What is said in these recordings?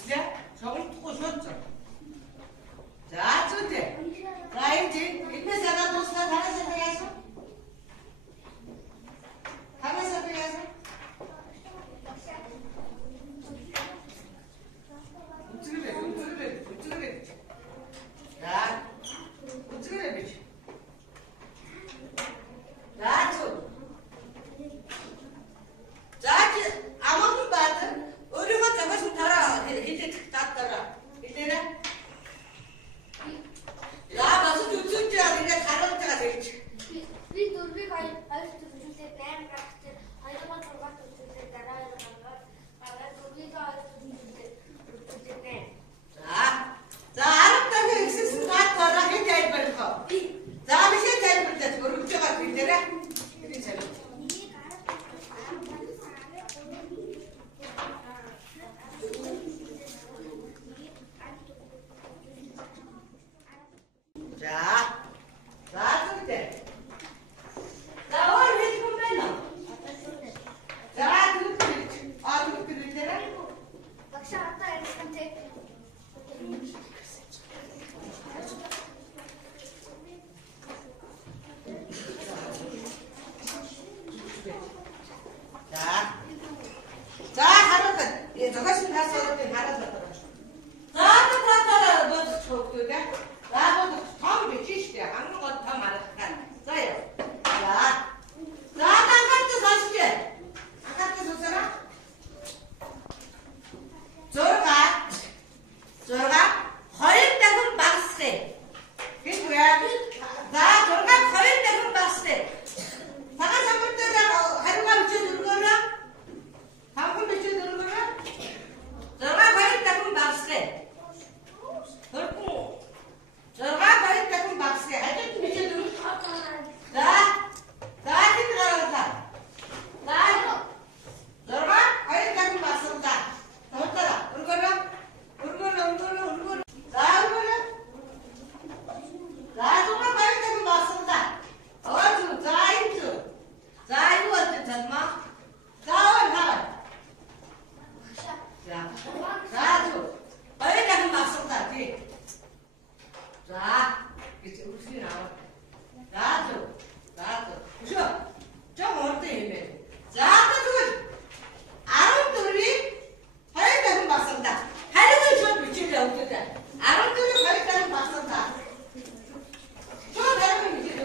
있으냐? 저걸 두고 쉬었죠. 자, 좋대. 자, 이제 일패자가 도스가 다른 선택해서. 다른 선택해서. 움직이래. 자, 움직이래. 자, 좀. 자, 아무튼 봐도 어려운 잡아 좀 달아. 이제 딱 달아. 이제는 야, 봐서 좀 줄 알아. 다른 자가 되겠지. We do be by us to do the plan practice. I don't want to go to the Tara. I do be by us to the plan. 자, 아름다운 엑세스 가더라. 해야 할 거야. 자, 해야 할 거야. 지금 웃겨가 되더라. 이리 잘. 자, 그때. 자, 오늘 왜 지금 맨날? 자, 그렇게 되라. Lakshya aata hai isante. 자, 하루간 예, 저것이 다 써놓은 하루간. 자, 뭐 좋게. 나 뭐 다음에 지시대. 아무 것도 다 말았다. 자요. 자, 아까도 사실게. 아까도 줬잖아. 저가 허일대군 박스대. 그게 뭐야? 나 저가 허일대군 박스대. 다가 잡을 때가 하루가 미쳐 누른 거나? 방금 미쳐 누른 거나? 저가 허일대군 박스대. 그렇고 저가 허일대군 박스대. 알겠지? 미쳐 누른 거? 자, 힘 들어가라. 저가 허일대군 박스다. 더웠더라. 울거라. 자, 정말 빨리 맞습니다. 어주, 자, 인주. 자, 이거 어째, 정말. 자, 주. 빨리 맞습니다. 자, 이제 웃으시 나와. 주. 우셔. 좀 어때, 이메. 자, 주. 아름돌이 빨리 맞습니다. 하루는 저 미치려 없겠다. 아름돌이 빨리 맞습니다. 저 다른 미치려.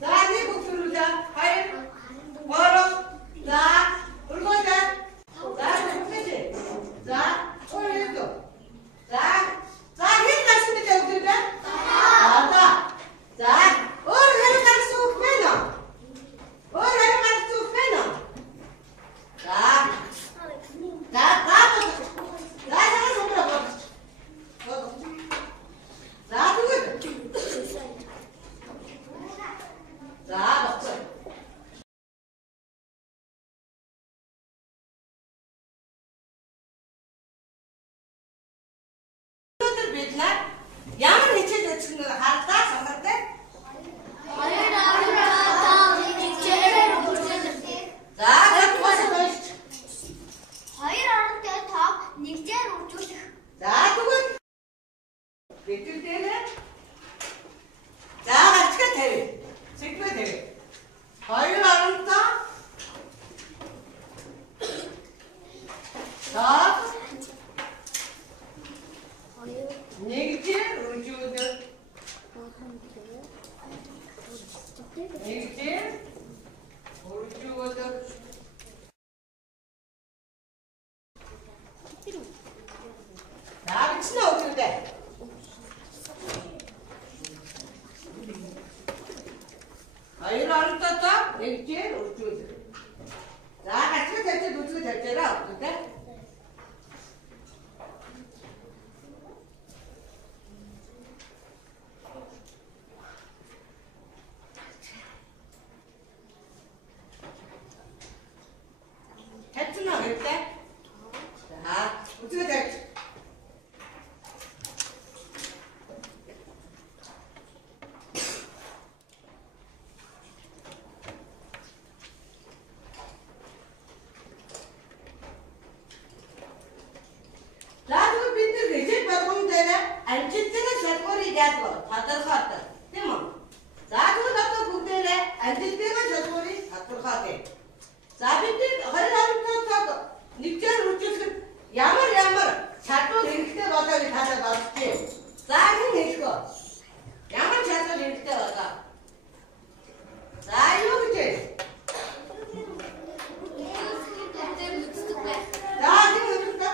자, 네 목소리자. 하이. 뭐로? 자, 울고자. 자, 좋겠지? 자, 오늘도. 자, 힘 가십니다, 없겠다? 맞다. 자, 오늘 갈 수 없겠나? 자, 양을 해체될 친구가 할까? 정말 때? 자, 그럼 와서 보시죠. 자, 그건 맥주 때는 자, 같이 가 대회. 색깔 대회. 과일 알았다? 자, 얘기지? 우리 친구들. 얘기지? 우리 친구들. 자, 미친아 어떻게 과일 알았다? 얘기지? 우리 친구들. 자, 같이 가 대체 놓치고 될때라 어떨 때? ядгаа тодорхойтой. Тийм үү? За тэгвэл одоо бүгдээрээ амжилттай чадварыг тодорхойлъё. За бид 20 оног нэгжээр үржүүлэхэд ямар чадвар хэрэгтэй болоо гэж хаалт олдчих. За хэн хэлэх вэ? Ямар чадвар хэрэгтэй болоо? За юу гэж? За хэн хэлэх вэ?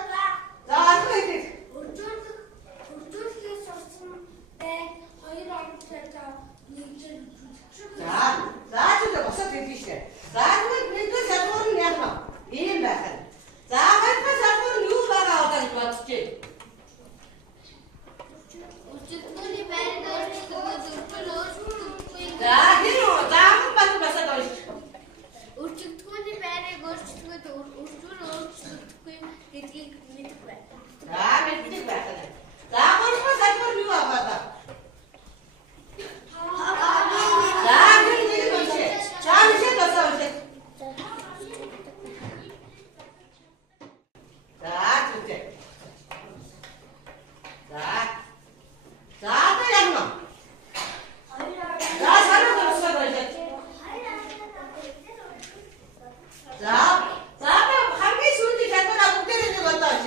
За хэн хэлэх? Үржүүлэхээс сурсан бай 2 оног цаашаа нэгжээр үржүүлэх. За зүгээр босоод хэлье шээ. За тэгвэл нэгдүгээр чадвар нь яах вэ? Ийм байх нь. За хоёрдугаар чадвар нь юу байгаа одоо гэж бодчихъя. Үржүүлэхний байрыг өөрчлөлтөө. За хин үү? За амт басаад уншиж. Үржүүлэхний байрыг өөрчлөлтөө гэдгийг мэдэх бай. За мэддэг байх нь. За гурван чадвар юу байгаа? За хин нэг уншиж. За уншиж басаа уншиж. За зүгтээ. За одоо яг нь. За сараа басаад уншиж. За хамгийн сүүлийн чадвараа бүгдээрээ нэг бодооч.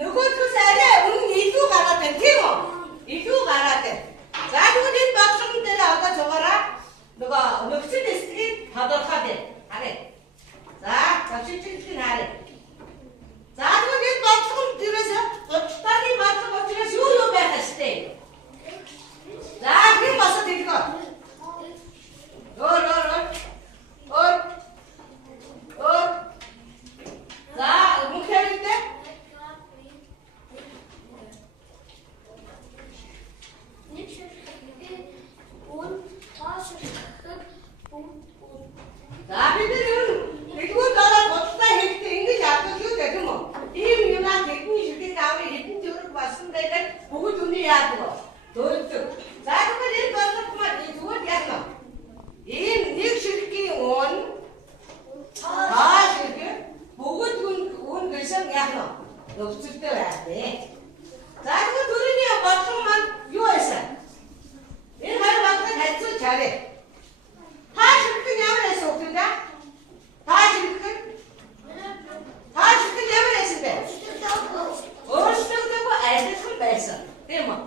Нөгөө төс арай өмнө илүү гараад байна тийм үү? Илүү яадаг. Дөрөв. За тэгэхээр энэ бодлогомаар зүгээр яах вэ? Энэ нэг ширхгийн ун ширхэг бүгд үн гэсэн яах вэ? Нөхцөлтэй байх нэ. За тэгэхээр төрөний бодлого маань юу байсан? Энэ хоёр бодлогыг харьцуулж харъя. Та ширхэг ямар байсан вэ? Та ширхэг ямар байсан бэ? Өөрчлөгдөхгүй адилхан байсан. Тийм үү?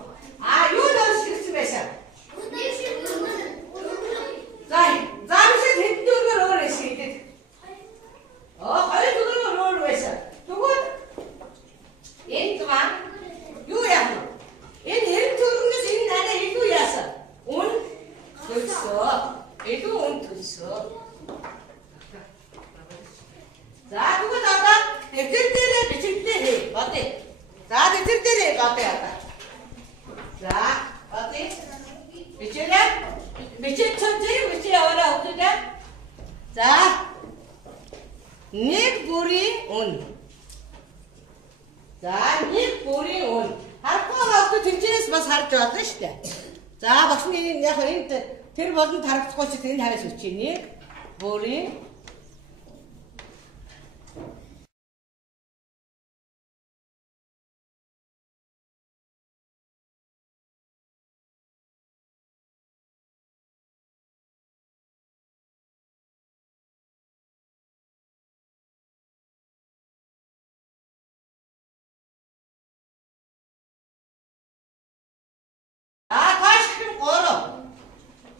Юу өөрчлөгдсөн байсан? За биш хэдэн дөрвөр өөр байсан гэдэг. Хоёр дөрвөр өөр байсан. Тэгвэл энэ зам юу яах вэ? Энэ 90 төгрөгнөөс энэ надад илүү яасан? Үн төлсөө. Илүү үн төлсөө. За тэгвэл одоо дэвтэр дээрээ бичигдээ хий. Бодъё. За дэвтэр дээрээ бодъё одоо. За бодъё. Бичээрэй. Бичиж цогцоо бичээ яваарай өгдөө. За. Нэг бүрийн үн. За нэг бүрийн үн. Харахгүй өгдөө тэнцэнээс бас харж байна шүү дээ. За багш нь яг энэ тэр болон тарагдахгүй ч энэ тавиас үчи. Нэг бүрийн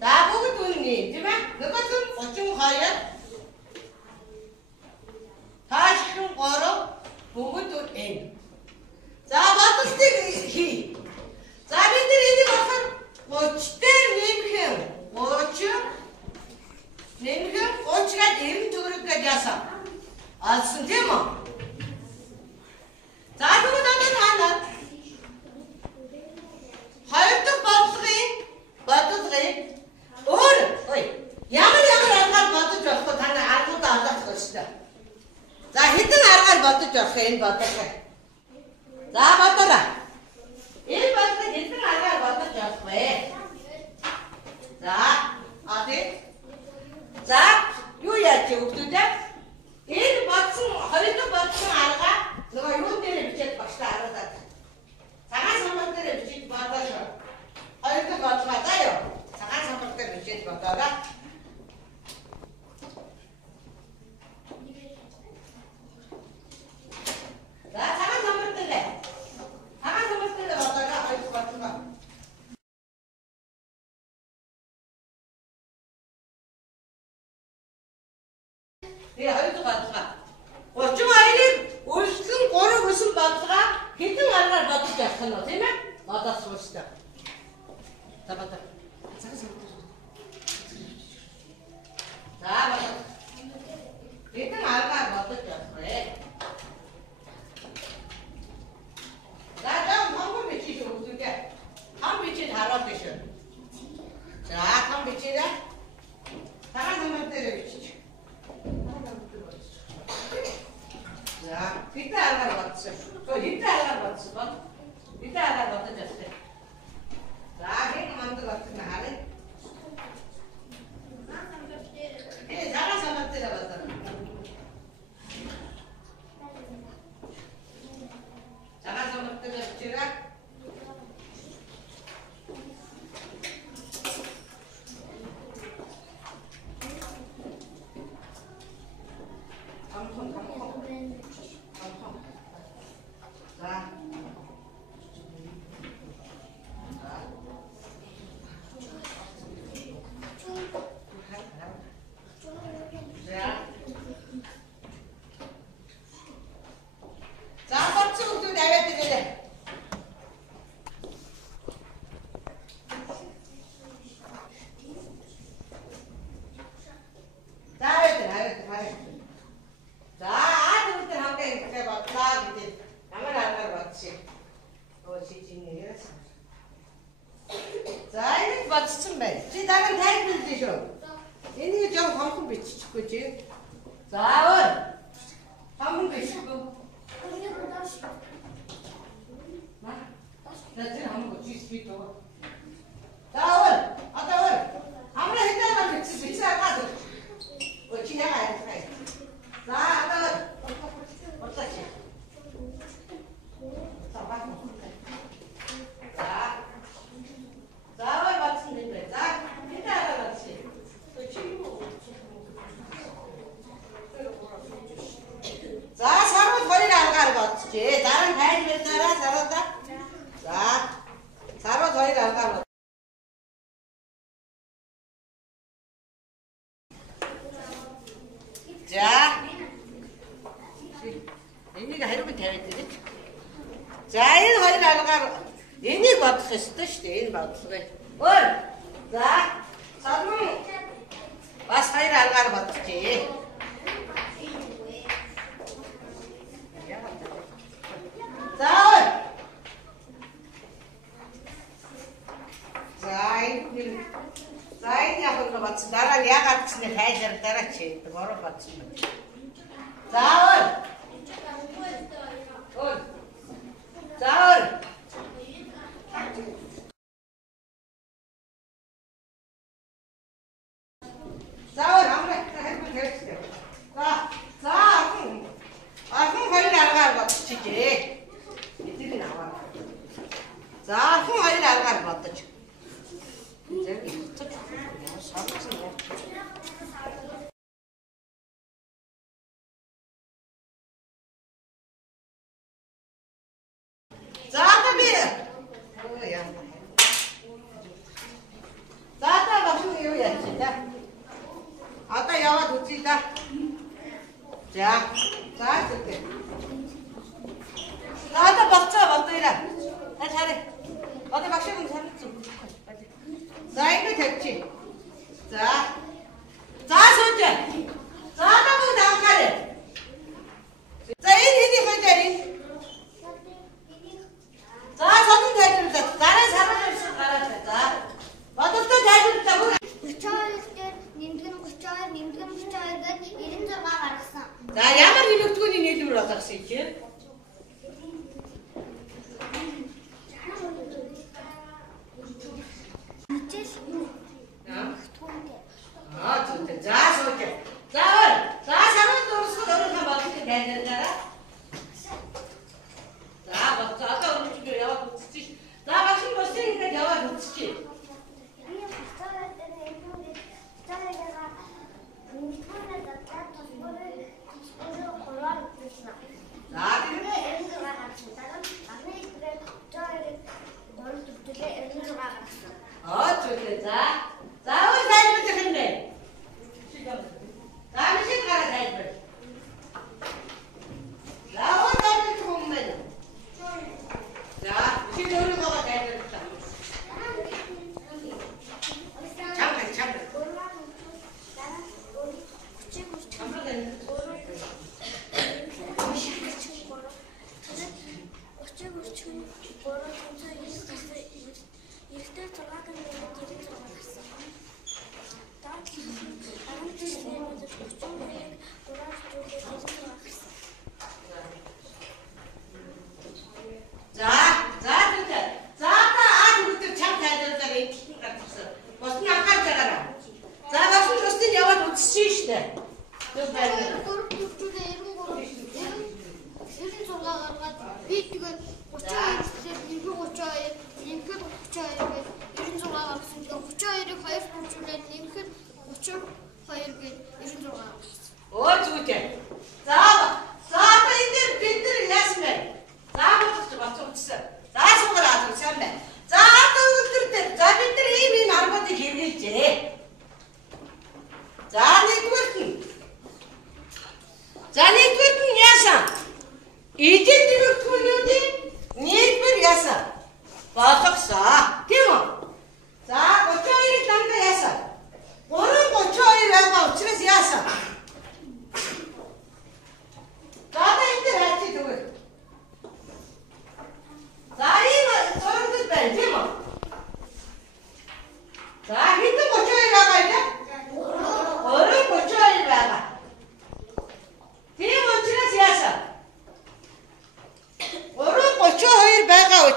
За бүгд үнэ тийм ээ. Нөгөөд нь 32. Таашхын 3 бүгд үнэ. За бодлогыг хий. За бид энийг болохоор 30-ээр нэмэх 30-гаад 90 төгрөг гэж яасан. Алсан тийм үү? За тэгвэл одоо манай хоёр дахь бодлогын ямар аргаар бодож болох вэ? Таны аргуудаа олох хэрэгтэй. За хэдэн аргаар бодож болох энэ бодлого? За бодоорой. Энэ бодлого хэдэн аргаар бодож болох вэ? За За юу яаж өгдөө? Энэ бодсон хоёр дахь бодсон аргаа нөгөө юу дээр бичээд багштай харуулдаг. Цагаан самбар дээр бичиж бодож хоёр дахь бодлого заяа. Цагаан самбар дээр бичиж бодоорой. За цагаан самбар дээр бодоорой хоёр дахь бодлого. Тэгээ хоёр дахь бодлого. 32-ыг өргөн 3 өсөн бодлого хэдэн аргаар бодож явах нь вэ, тийм ээ? Бодож сууштай. За бодоо. За бодоо. Хэдэн аргаар бодож явах вэ? За хамбар бичиж өгдөгөө. Хам бичиж харуулж шүү. За хам бичээрэй. Цагаан самбар дээр бичиж. За хэдэн аргаар бодсон? Хэдэн аргаар бодсон? Хэдэн аргаар бодож явах. За хэн манддаг бодсон харъя. Цагаан самбар дээр бодсон. Цагаан самбар дээр бичээрэй. За энийг бодсон байна. Чи дараа нь тайлбарлая шүү. Энийг жоо хонхон бичихгүй чи. За өөр. Хонхон бичихгүй. Маа. За тэр хонхон чи спитова. Заавал. Атавал. Амра хитаа бичсээ гад. Очи яа яа. За атавал. Оттач. Заавал батсан нэ. За хитаа батсан. За сарвал хоёрыг алгаар бодчихъя. Дараа нь тайлбар дараа сарвалаа. За сарвал хоёрыг алгаар бод. За энийг хариуг тавиад дээ. За энэ хоёр алгаар энийг бодох ёстой шүү дээ. Энэ бодлого. Ой. За сарвал бас хоёр алгаар бодчихъя. Заавал. За энэ яг л бац дараа нь ягаад гэснээр хайшаар дараа чи бороо бацсан. Заавал. Ой. Заавал. Заавал амраа хайх хэрэгтэй. За ахын хоёр аргаар бодчихъя. Эдгээр нь аваа. За ахын хоёр аргаар бодож. Зэрэг хэцүү. Шавцсан яа. За би. Оо яа. За та багш юу яач та. Одоо яваад үзье да. За. За зүгтээ. Одоо багцаа бодоорой. Хараа. Одоо багшиг нь санацсан. За ингэ тавьчих. За. За сууж. За намайг даахаарай. За энэ хэний хойдоо. За сонгон тайлбарлаа. Дараа сарвал гараад. За. Бодолтой тайлбарлаа. 32 дээр нэмдгэн 32 гээд 96 гаргасан. За ямар нэмэгдэхүүний нийлбэр болох юм чи? За сууж. За сарвал дурсгал өөрийнхөө бодлогыг тайлбарлаарай. За одоо өнөөдөр яваад үзчих. За багш нь босны ингээд яваад үзчих. За ой тайлбарлах юм бэ? За машин гараад тайлбар. За ой тайлбарлах юм байна. За чи өөрийгөө тайлбарлах. Чамд.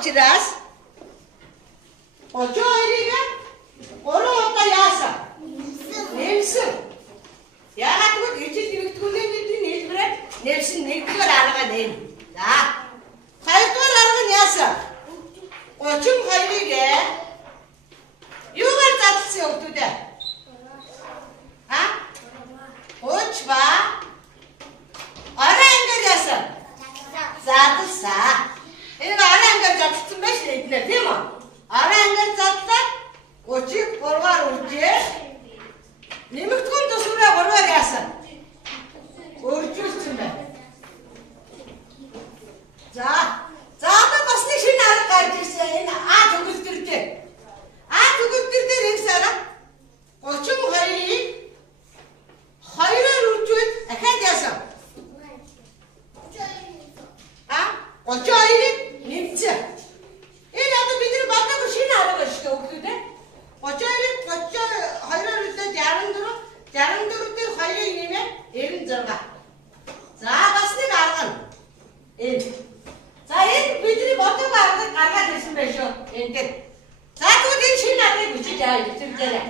учраас 32-ыг 3 удаа яасан? Нэмсэн. Яагаад гэвэл ижил нэгдгүүний хэлбэрээр нэмсэн нэгдүгээр арга нэм. За. Хоёрдугаар арга нь яасан? 32-ыг юугаар задлсан өгдүүдээ? А? 30 ба арай ангар яасан? Задлсан. Энэ арай ангар задлсан байж нэ тийм үү? Арай ангар задлаа 30-ыг 3-аар үржээ. Нэмэгдэхүүн тусгаараа 3-аар яасан? Өржүүлсэн байна. За одоо бас нэг шинэ арга гарч ирсэн. Энэ А төгөлдөр дээр. А төгөлдөр дээр энэ сараа 32-ыг 2-оор үржүүл ахаад яасан? 32-ыг нэмсэн. Энэ одоо бидний бодоогүй шинэ арга байна шүү дээ хүүхдүүд. 32-ыг 2-оор үржүүлээд 64 дээр 2-ыг нэмээд 96. За бас нэг арга нь энэ. За энэ бидний бодоогүй аргыг гаргаад ирсэн байх шүү. Энэ дээр. За тэгвэл энэ шинэ аргыг бичиж авъя хэвчээрээ.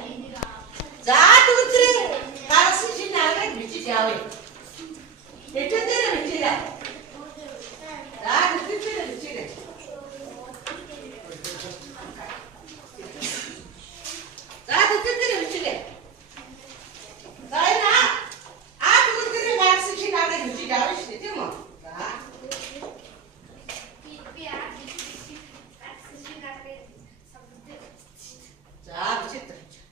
За тэгвэл зэрэг гарсан шинэ аргыг бичиж авъя. Хэвчээрээ бичээрэй. За хэвчээрээ бичээрэй. За хэвчээрээ бичээрэй. За энэ тэгвэл зэрэг гарсан шинэ аргыг бичиж авъя шүү дээ тийм үү? За бичээд тавьчих.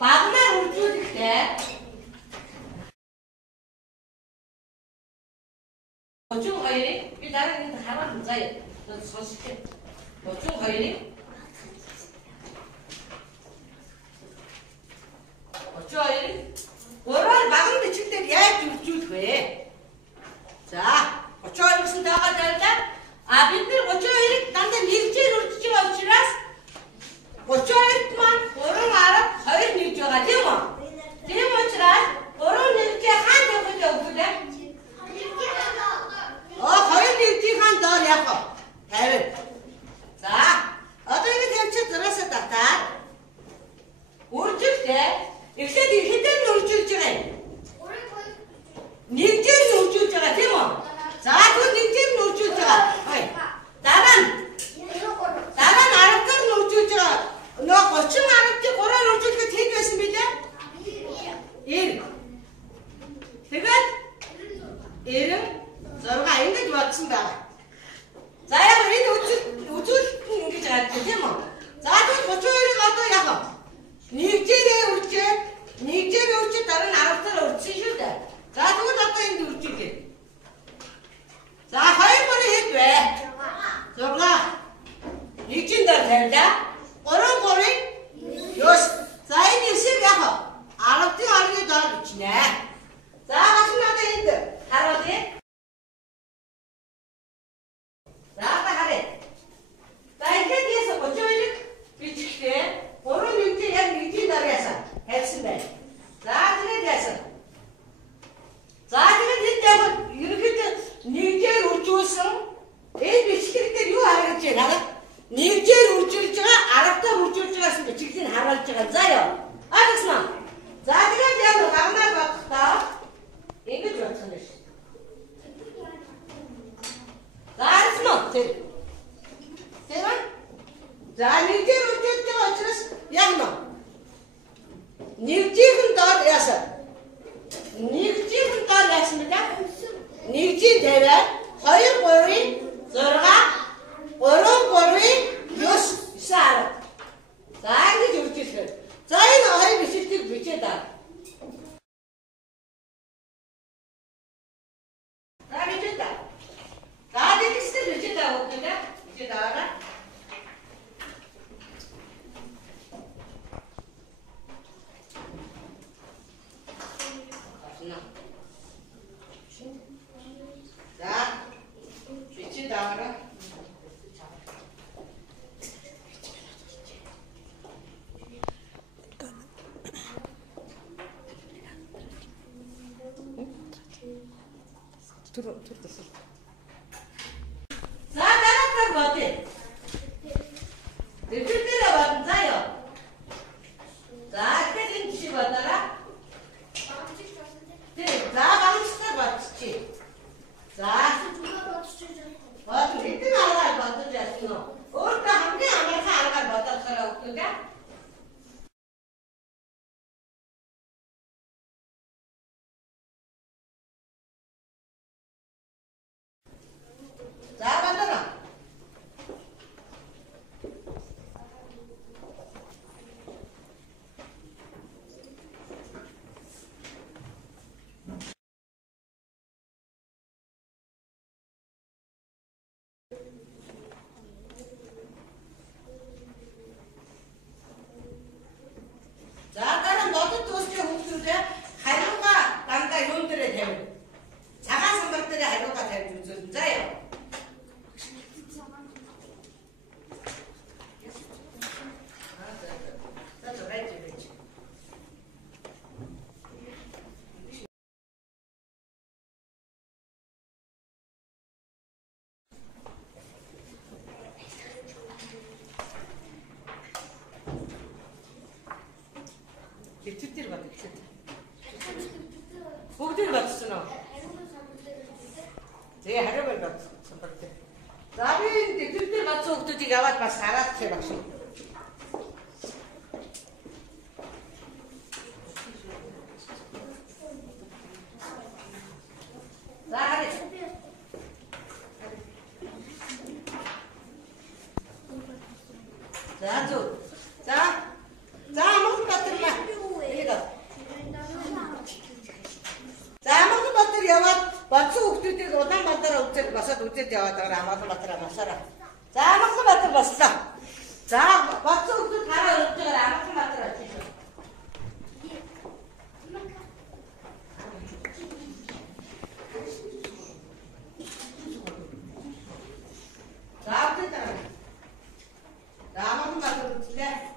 Багнаар үржүүлэхдээ 32-ыг би дараа нь хараад заяа. Сонсчих. 32-ыг 3-аар багын бичгээр яаж үржүүлэх вэ? За 32-ын дагаад байлаа. Бид нэр 32-ыг дандаа нэржээр үржиж байгаа учраас 32-т маань 3 2 нэгж байгаа тийм үү? Тийм учраас 3 нэгжээ хаана тавих вэ өгвөлээ? 2 нэгжийн доор явах уу? 50. За одоо ингэ тавьчих зураасаа татаад үржүүлээ. Эхлээд ихэдэн нь үржүүлж байгаа юм. Нэгжээр нь үржүүлж байгаа тийм үү? За тэгвэл нэгжээр нь үржүүлж байгаа. Дараа нь 10 дээр нь үржүүлж байгаа. Нөө 30 10-ыг 3-аар үржүүлэхэд хэд байсан бэлээ? 90. Тэгээд 96 ингэж бодсон байна. За 있습니다. 자, 그래 됐어. 자, 그래 됐다고 이렇게 니게 우쭈성 에 비스킷들 요 알았지 나가 니게 우쭈가 알았다 우쭈가 있으면 직진 알았지가 자요. 알았어. 자, 그래 됐어. 강나 봤다. 이거 좋잖아. 자, 알았어. 대만. 자, 니게 우쭈가 어쩌스 양노. 니지는 더 야서. 니지는 더 야습니다. 니지 대회 허유 보리 저가 오른 보리 요스 살. 자, 이게 좋지. 자, 이거 허유 비슷히 비슷하다. 자, 비슷하다. 자, 이게 비슷히 비슷하다. 어떤가? 비슷하다. 자, 빛이 나와라. 들었어. 자, 나랑 딱 어때? 내 뜻대로 맞자요. 자, 깨진 짓이 받아라. 네, 자, 방식을 맞지. 자, 맞아, 이때 알아갈 맞지 않어? 얼마 함께 알아갈 맞았어라, 그가? 자, 만들어. 자, 다른 모든 도시의 흡수제 하루가 땅가 용들의 대우. 자가 선박들의 하루가 대우 준자요. 뒷뒤로 받아, 복뒤로 받았어. 제 하려고 받았어, 선박들. 나비 뒷뒤로 받았어, 옥두지가 왔다, 살았지, 박수. 자, 하래. 자, 줘. 자, 먹은 것들만. 이거. 자, 먹은 것들 여와 맞추 옥두지 오단 만들어 옥두지 마서 옥두지 여와다가 아마도 맞더라 마셔라. 자, 먹은 것들 봤어. 자, 맞추 옥두지 가라 옥두지가 아마도 맞더라. 자, 옥두지 따라. 자, 아마도 맞더라. 옥두지.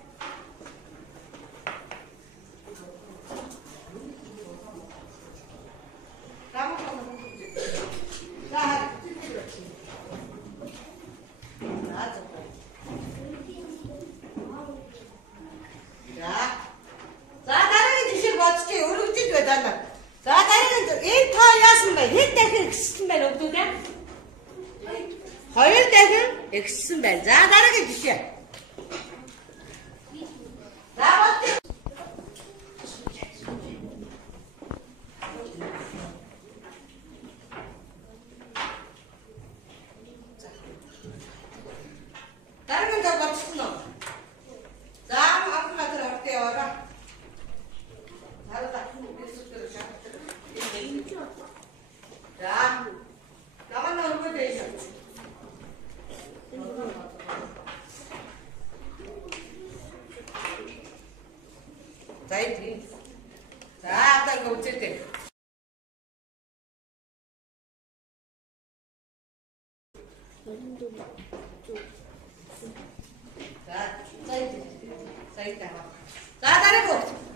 X면 자 다르게 주시오. 자 어때? 다른 건 다 맞추노. 자 앞으로 들어갈게요. 다르다. 자 나만 나오는 거 되죠. 자, 이제. 자, 딱 이거 어쩔 때. 자, 자, 이제. 자, 이따. 자, 다리고.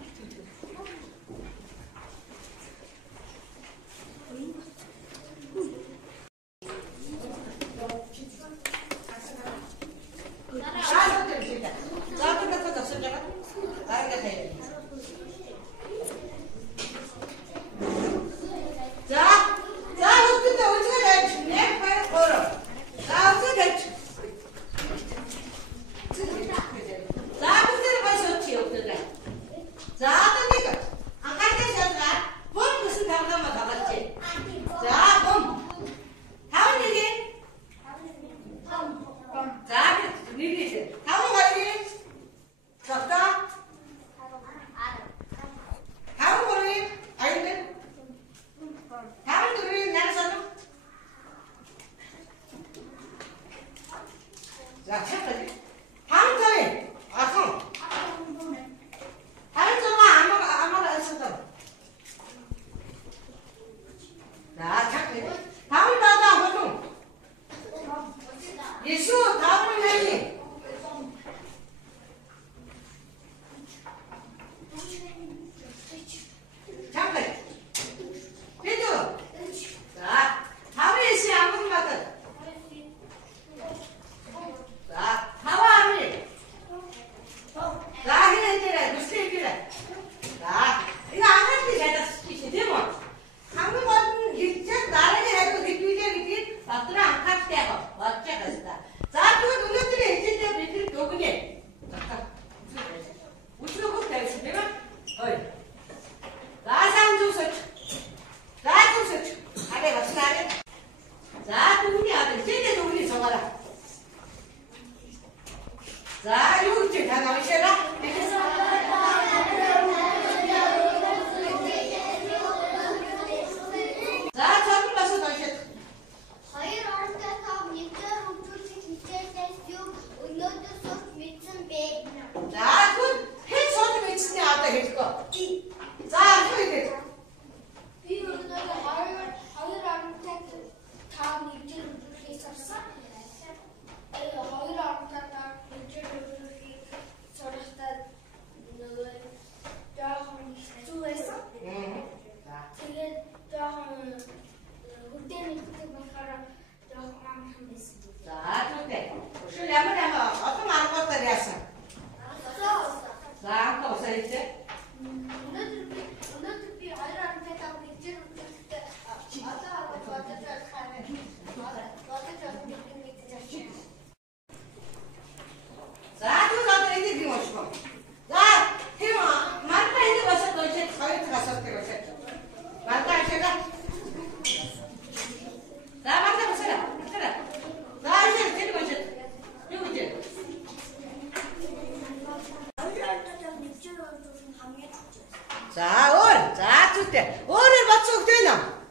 자, 줄때. 오늘 맞춰도 되나?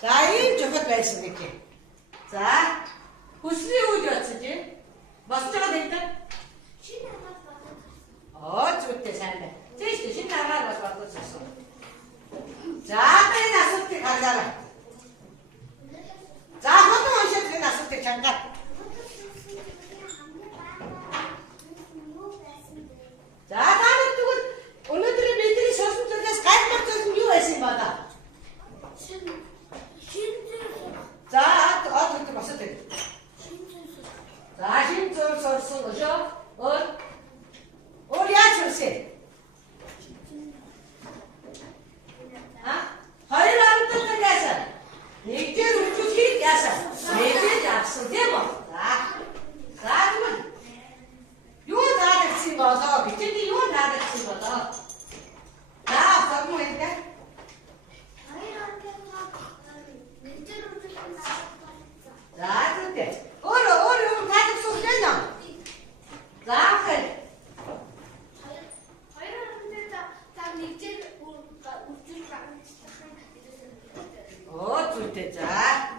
자, 이 저것 байсан 이렇게. 자, хүсний үйл явц지. Босч байгаа дээ. Шинэ хамаад бодож. Зүйтэй сайн байна. Тийш дээ, шинэ хамаар бас бодож ирсэн. За, энэ асуултыг хараарай. За, хотон уншаад энэ асуултыг чангаар. За, та нар тэгвэл өнөөдрийн бидний сонсон зүйлээс гайхмар зүйл нь юу байсан юм ба та? За, одоо босоод байна. За, шинэ зүйл сурсан өшөө. Өөр яаж сурсан? Хоёр амттай яасан? Нэгдэр үржүүлэхэд яасан? Нэгдэр авсан тийм үү? За тэгвэл юу таадагсан болоо? Бидний юу таадагсан болоо? За, согмо энэ. Хоёр амттай нэгдэр үржүүлэх. За, тэгтээ. Өөр юм таадагсан үү нэ? За, хэл. Хоёр амттай та нэгдэр үржүүлэх. Зүйтэй. За.